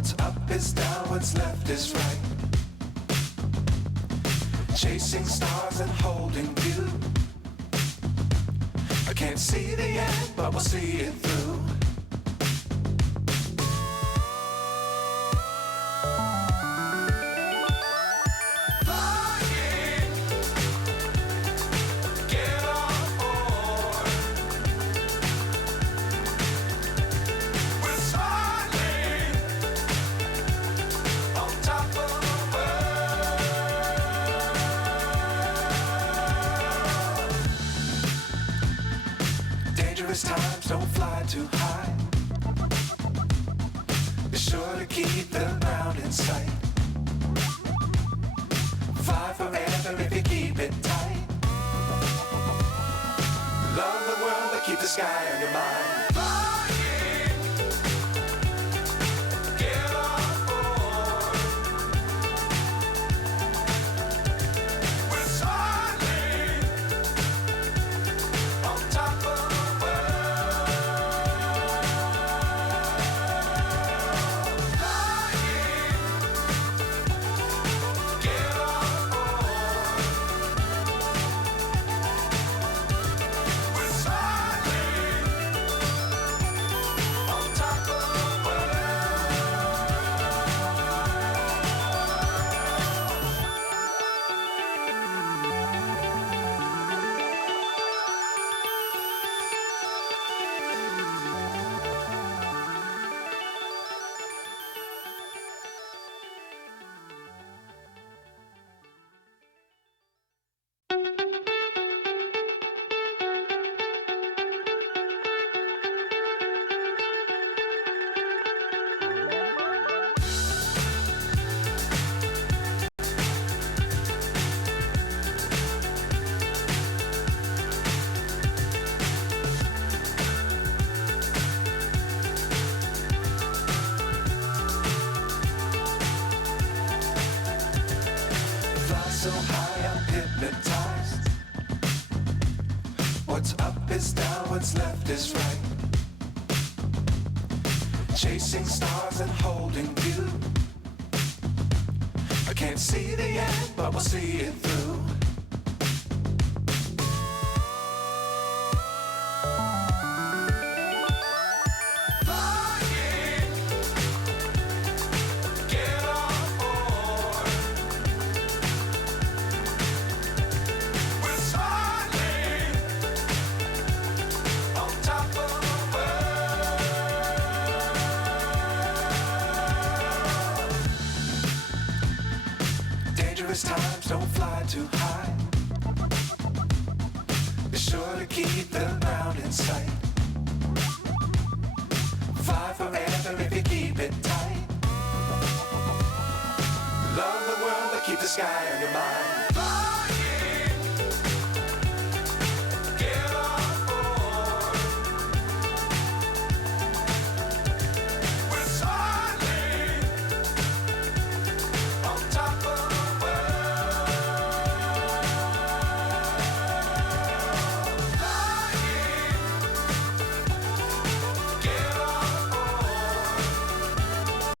What's up is down, what's left is right. Chasing stars and holding you. I can't see the end, but we'll see it through. Dangerous times, don't fly too high. Be sure to keep the ground in sight. Fly forever if you keep it tight. Love the world, but keep the sky on your mind. So high, I'm hypnotized. What's up is down, what's left is right. Chasing stars and holding you. I can't see the end, but we'll see it through. Dangerous times, don't fly too high. Be sure to keep the ground in sight. Fly forever if you keep it tight. Love the world, but keep the sky on your mind.